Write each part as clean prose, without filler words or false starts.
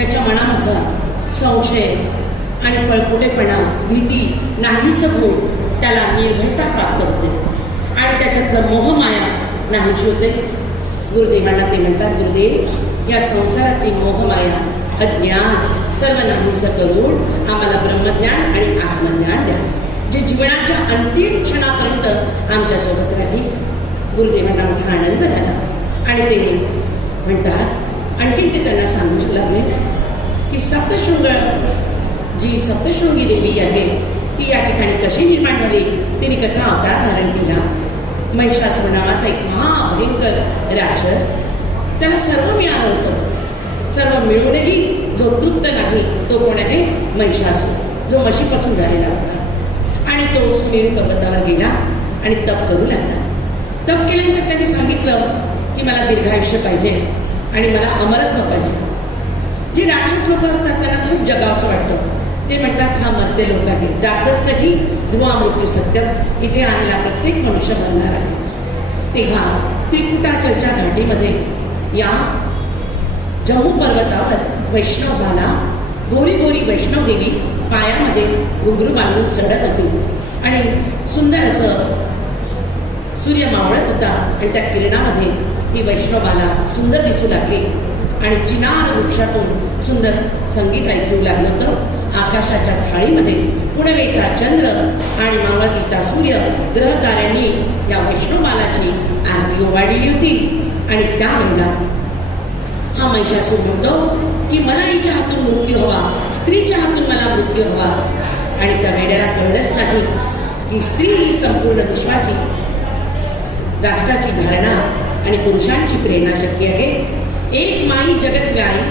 त्याच्या मनामधला संशय आणि पळपुटेपणा, भीती नाहीसं होऊन त्याला निर्भयता प्राप्त होते आणि त्याच्यातलं मोहमाया नाहीशी होते. गुरुदेवांना ते म्हणतात, गुरुदेव, या संसारातली मोहमाया, अज्ञान सर्व नाहीसं करून आम्हाला ब्रह्मज्ञान आणि आत्मज्ञान द्या, जे जीवनाच्या अंतिम क्षणापर्यंत आमच्यासोबत राहील. गुरुदेवांना मोठा आनंद झाला आणि ते म्हणतात, आणखीन ते त्यांना सांगू लागले की सप्तशृंगी देवी आहे ती या ठिकाणी कशी निर्माण झाली, तिने कसा अवतार धारण केला. महिषासुर नावाचा एक महाभयंकर राक्षस, त्याला सर्व मिळालं होतं, सर्व मिळूनही जो तृप्त नाही तो कोण आहे, महिषासुर, जो म्हशीपासून झालेला होता. आणि तो सुमेरू पर्वतावर गेला आणि तप करू लागला. तप केल्यानंतर त्यांनी सांगितलं की मला दीर्घायुष्य पाहिजे आणि मला अमरत्व पाहिजे. जे राक्षस लोक असतात त्यांना खूप जगावंसं वाटतं. ते म्हणतात हा मरते लोक आहे, जातस्यही ध्रुवा मृत्यू सत्यम, इथे आलेला प्रत्येक मनुष्य बनणार आहे. तेव्हा त्रिकुटाचलच्या घाटीमध्ये या जम्मू पर्वतावर वैष्णवबाला गोरी गोरी वैष्णव देवी पायामध्ये घुंगरू बांधून चढत होती आणि सुंदर असं सूर्य मावळत होता आणि त्या किरणामध्ये ही वैष्णवबाला सुंदर दिसू लागली आणि चिनार वृक्षातून सुंदर संगीत ऐकू लागलं होतं. आकाशाच्या थाळीमध्ये पुणवेचा चंद्र आणि मावळतीचा सूर्य ग्रहताऱ्यांनी या वैष्णवबालाची आरती ओवाळलेली होती. आणि त्या वेळेला हा महिषासूर म्हणतो की मला हिच्या हातून मृत्यू हवा, स्त्रीच्या हातून मला मृत्यू हवा. आणि त्या वेड्याला कळलंच नाही की स्त्री ही संपूर्ण विश्वाची, राष्ट्राची धारणा आणि पुरुषांची प्रेरणा शक्ती आहे. एक माई जगत व्याई,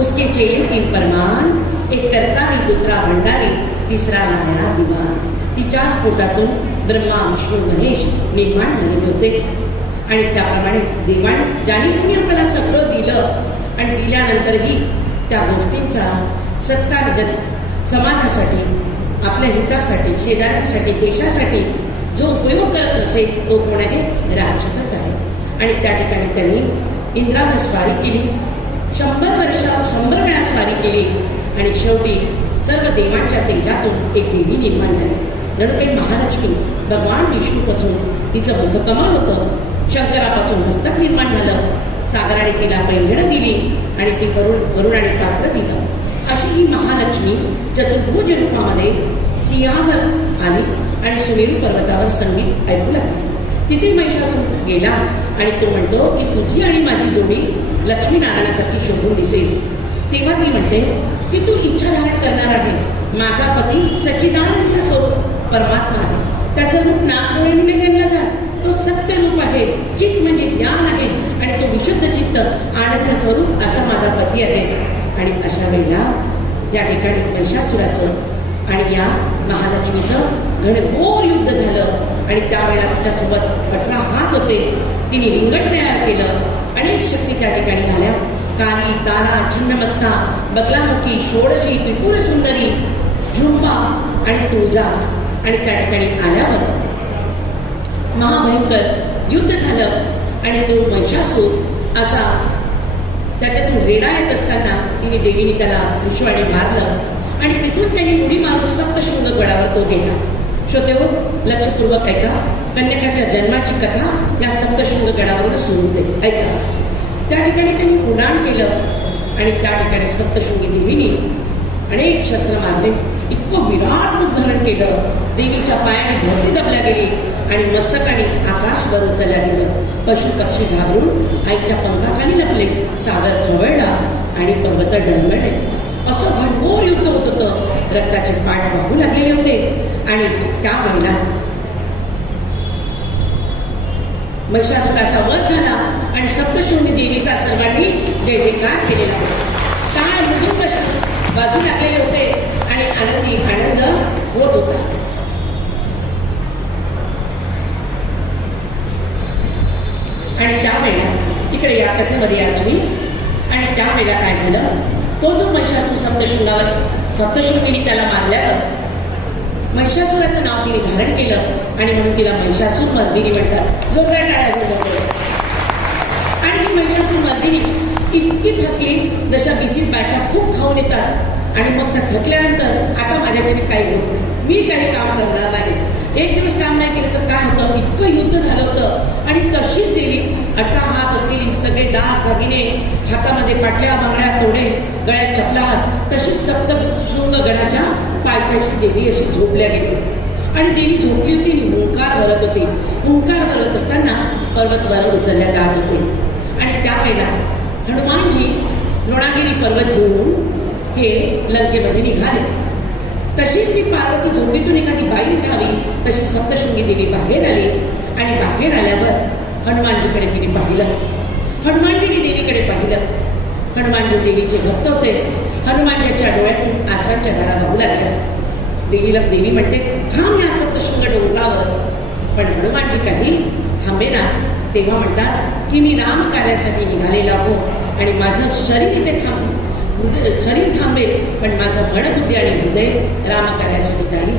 उसके चेले तीन परमान, एक करतारी, दुसरा भंडारी, तिसरा नाया दिवान. तिच्याच पोटातून ब्रह्मा विष्णू महेश निर्माण झालेले होते. आणि त्याप्रमाणे देवाने ज्याने कोणी आपल्याला सगळं दिलं आणि दिल्यानंतरही त्या गोष्टींचा सत्कार समाजासाठी, आपल्या हितासाठी, शेजाऱ्यांसाठी, देशासाठी जो उपयोग करत नसेल तो कोण आहे, राक्षसच आहे. आणि त्या ठिकाणी त्यांनी इंद्रावर स्वारी केली, 100 वेळा स्वारी केली आणि शेवटी सर्व देवांच्या तेजातून एक देवी निर्माण झाली. जणू काही महालक्ष्मी भगवान विष्णूपासून तिचं मुखकमल होतं, शंकरापासून मस्तक निर्माण झालं, सागराने तिला पैंजणं दिली आणि ती वरुण आणि पात्र दिलं. अशी ही महालक्ष्मी चतुर्भुज रूपामध्ये सिंहावर आली आणि सुमेरू पर्वतावर संगीत ऐकू लागली. तिथे महिषासूर गेला आणि तो म्हणतो की तुझी आणि माझी जोडी लक्ष्मीनारायणासारखी शोभून दिसेल. तेव्हा ती म्हणते की तू इच्छा धारण करणार आहे, माझा पती सच्चिदानंद स्वरूप परमात्मा आहे, त्याचं रूप नागपुळेने गणला जा, तो सत्य रूप आहे, चित्त म्हणजे ज्ञान आहे आणि तो विशुद्ध चित्त आनंद स्वरूप असा माझा पती आहे. आणि अशा वेळेला या ठिकाणी महिषासुराचं आणि या महालक्ष्मीचं घनघोर युद्ध झालं. आणि त्यावेळेला तिच्यासोबत 18 हात होते. तिने रिंगण तयार केलं. अनेक शक्ती त्या ठिकाणी आल्या, काली, तारा, छिन्नमस्ता, बगलामुखी, षोडशी, त्रिपुर सुंदरी, झुंबा आणि तुळजा. आणि त्या ठिकाणी आल्यावर महाभयंकर युद्ध झालं आणि तो महिषासूर असा त्याच्यातून रेडा येत असताना तिने देवीने त्याला त्रिशूळाने मारलं आणि तिथून त्यांनी उडी मारून सप्तशृंग गडावर तो गेला. श्रोतेहो, लक्षपूर्वक ऐका, कन्यकाच्या जन्माची कथा या सप्तशृंग गडावरून सुरू होते. ऐका, त्या ठिकाणी त्यांनी उड्डाण केलं आणि त्या ठिकाणी सप्तशृंगी देवीने अनेक शस्त्र मारले, इतकं विराट रूप धारण केलं. देवीच्या पायाने धरती दबल्या गेली आणि मस्तकाने आकाश वर उचलल्या गेलं. पशु पक्षी घाबरून आईच्या पंखाखाली लपले, सागर खवळला आणि पर्वत डळमळले. असं घनघोर युद्ध होत होतं. रक्ताचे पाठ वाहू लागलेले होते. आणि त्यावेळेला महिषासुराचा वध झाला आणि सप्तशृंगी देवीचा सर्वांनी जय जयकार केलेला होता. टाळ मृदुंग बाजू लागलेले होते आणि आनंदी आनंद होत होता. आणि त्यावेळेला इकडे या कथेमध्ये या तुम्ही. आणि त्यावेळेला काय झालं, तो जो महिषासूर सप्तशृंगीने त्याला मारल्यावर महिषासुराचं नाव तिने धारण केलं आणि म्हणून तिला महिषासूर मर्दिनी म्हणतात. जोरदार टाळ्या वाजवा. आणि ही महिषासूर मर्दिनी इतकी थकली, जसं तशा बिसीत बायका खूप खाऊन येतात आणि मग त्या थकल्यानंतर आता माझ्याच्याने काही होत नाही, मी काही काम करणार नाही. एक दिवस काम नाही केलं तर काय होतं, इतकं युद्ध झालं होतं. आणि तशीच देवी 18 हात असतील, सगळे दाग दागिने, हातामध्ये पाटल्या बांगड्या तोडे, गळ्यात चपला हात, तशीच सप्तशृंग गडाच्या पायथ्याशी देवी अशी झोपल्या गेली. आणि देवी झोपली होती आणि हुंकार भरत होती. हुंकार भरत असताना पर्वतवर उचलल्या जात होते. आणि त्यावेळेला हनुमानजी द्रोणागिरी पर्वत घेऊन हे लंकेमध्ये निघाले. तशीच ती पार्वती झोपेतून एखादी बाई उठावी तशी सप्तशृंगी देवी बाहेर आली. आणि बाहेर आल्यावर हनुमानजीकडे तिने पाहिलं. हनुमानजीने देवीकडे पाहिलं. हनुमानजी देवीचे भक्त होते. हनुमानजीच्या डोळ्यातून आसरांच्या धारा वाहू लागल्या. देवी म्हणते, थांब या सप्तशृंग डोंगरावर. पण हनुमानजी काही थांबेना. तेव्हा म्हणतात की मी राम कार्यासाठी निघालेलो आहो आणि माझं शरीर इथे शरीर थांबेल, पण माझं मनबुद्धी आणि हृदय रामकार्यासाठी जाईल.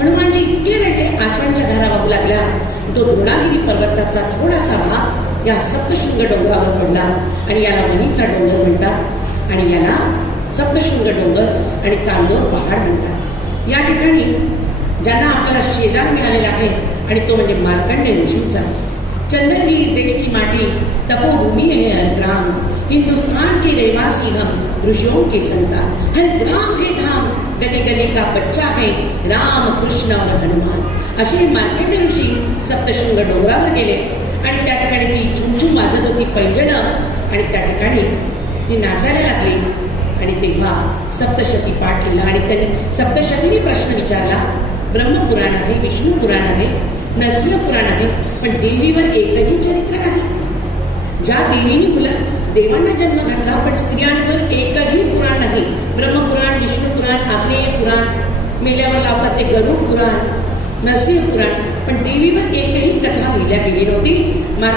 हनुमानजी इतके रडले, आश्वांच्या धारा वाहू लागल्या. तो द्रोणागिरी पर्वताचा थोडासा भाग या सप्तशृंग डोंगरावर पडला. आणि याला वणीचा डोंगर म्हणतात आणि याला सप्तशृंग डोंगर आणि चांदोर पहाड म्हणतात. या ठिकाणी ज्यांना आपल्याला शेजार मिळालेला आहे आणि तो म्हणजे मार्कंडेय ऋषींचा. चंदन ही देश की माटी, तपोभूमि है हर ग्राम, हिंदुस्तान के रहवासी हम ऋषियों के संतान, हर ग्राम है धाम, गली गली का बच्चा है राम कृष्ण और हनुमान. असे मार्कंडेय ऋषी सप्तशृंग डोंगरावर गेले आणि त्या ठिकाणी ती झुमझुम वाजत होती पैंजणं. आणि त्या ठिकाणी ती नाचायला लागली. आणि तेव्हा सप्तशती पाठ केला आणि त्यांनी सप्तशतीने प्रश्न विचारला. ब्रह्मपुराण आहे, विष्णू पुराण आहे, नरसिंह पुराण आहे, पण देवीवर एकही चरित्र नाही. ज्या देवीने देवांना जन्म घातला पण स्त्रियांवर एकही पुराण नाही. ब्रह्मपुराण, विष्णू पुराण, आग्नेय पुराण, मेल्यावर लावतात ते गरुड पुराण, नरसिंह पुराण, पण देवीवर एकही कथा लिहिल्या गेली नव्हती.